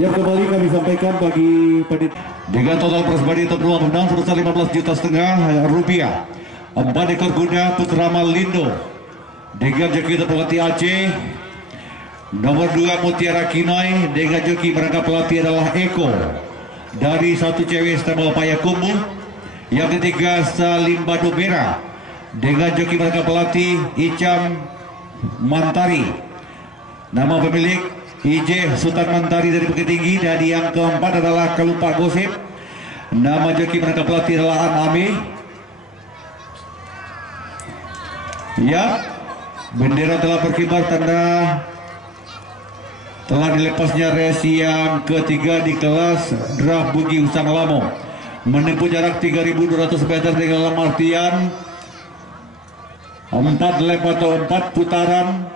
Yang kembali kami sampaikan bagi dengan total pres body top 2 menang sebesar 15,5 juta rupiah. 4 ekor kuda Putra Malindo dengan joki pelatih Aceh. Nomor 2 Mutiara Kinoy dengan joki merangkap pelatih adalah Eko dari satu cewek Stable Payakumbuh. Yang ketiga Salim Badu Merah dengan joki merangkap pelatih Icam Mantari. Nama pemilik IJ Sultan Mantari dari Bukit Tinggi. Dan yang keempat adalah Kelupak Gosip. Nama joki merangkap pelatih adalah Anami. Ya, bendera telah berkibar tanda telah dilepasnya resi yang ketiga di kelas draft Bugi Usang Lamo, menempuh jarak 3.200 meter dengan dalam artian 4 lap atau 4 putaran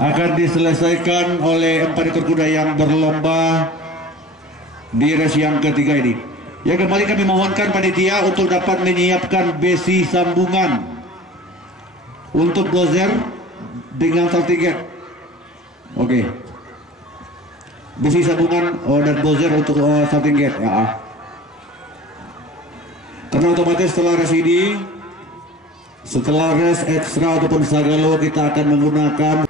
akan diselesaikan oleh 4 ekor kuda yang berlomba di race yang ketiga ini. Ya, kembali kami mohonkan panitia untuk dapat menyiapkan besi sambungan untuk dozer dengan starting gate. Oke. Besi sambungan dan dozer untuk starting gate ya. Karena otomatis setelah race ekstra ataupun sagalo kita akan menggunakan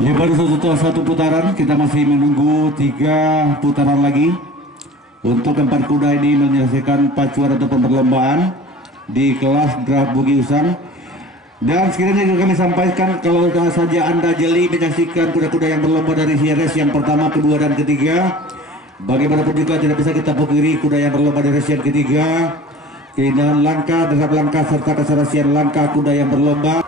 ya, baru satu putaran. Kita masih menunggu 3 putaran lagi untuk 4 kuda ini menyelesaikan pacuan atau perlombaan di kelas draft Bugi Usang. Dan sekiranya juga kami sampaikan, kalau saja Anda jeli menyaksikan kuda-kuda yang berlomba dari race yang pertama, kedua, dan ketiga, bagaimanapun juga tidak bisa kita pungkiri kuda yang berlomba dari race yang ketiga, keindahan langkah, derap langkah, serta keserasian langkah kuda yang berlomba.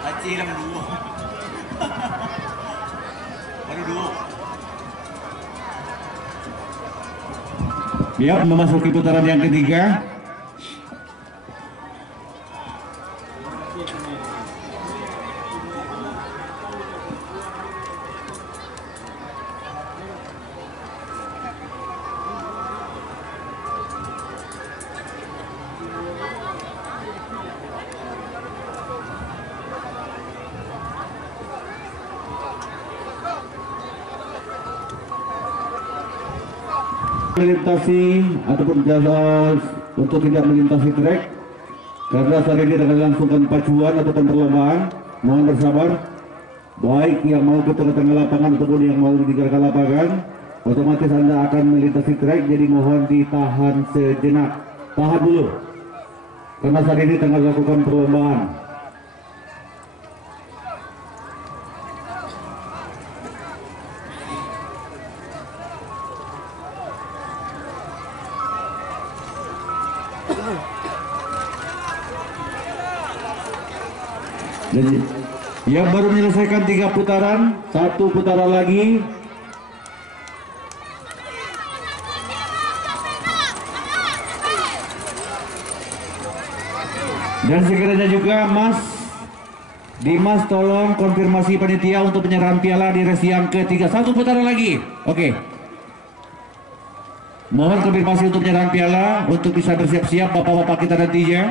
Aceh lah dulu. Baru dulu. Ya, memasuki putaran yang ketiga. melintasi ataupun jasa untuk tidak melintasi trek karena saat ini akan langsungkan pacuan ataupun perlombaan. Mohon bersabar, baik yang mau ke tengah-tengah lapangan ataupun yang mau meninggalkan lapangan, otomatis Anda akan melintasi trek, jadi mohon ditahan sejenak, tahan dulu karena saat ini tengah lakukan perlombaan. Jadi yang baru menyelesaikan 3 putaran, 1 putaran lagi. Dan sekiranya juga Mas Dimas tolong konfirmasi panitia untuk penyerahan piala di resi yang ketiga. 1 putaran lagi. Oke. Mohon konfirmasi untuk penyerahan piala untuk bisa bersiap-siap bapak-bapak kita nantinya.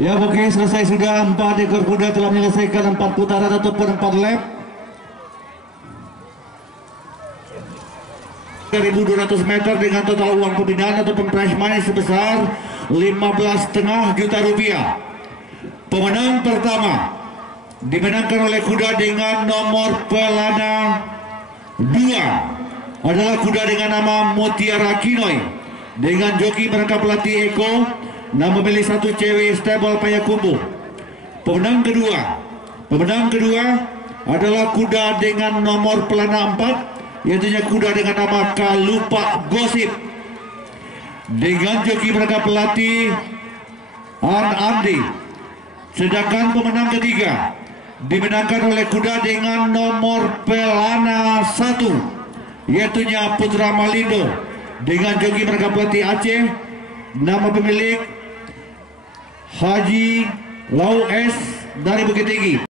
Ya oke, selesai sudah. 4 ekor kuda telah menyelesaikan 4 putaran ataupun 4 lap. 1.200 meter dengan total uang pembinaan ataupun prize money sebesar 15,5 juta rupiah. Pemenang pertama dimenangkan oleh kuda dengan nomor pelana 2 adalah kuda dengan nama Mutiara Kinoy dengan joki merangkap pelatih Eko, nama milik 1 cewek stable Payakumbuh. Pemenang kedua adalah kuda dengan nomor pelana 4, yaitu kuda dengan nama Kalupa Gosip dengan joki merangkap pelatih Andi. Sedangkan pemenang ketiga dimenangkan oleh kuda dengan nomor pelana 1, yaitu Putra Malindo dengan joki merangkap pelatih Aceh, nama pemilik Haji Lau S dari Bukit Tinggi.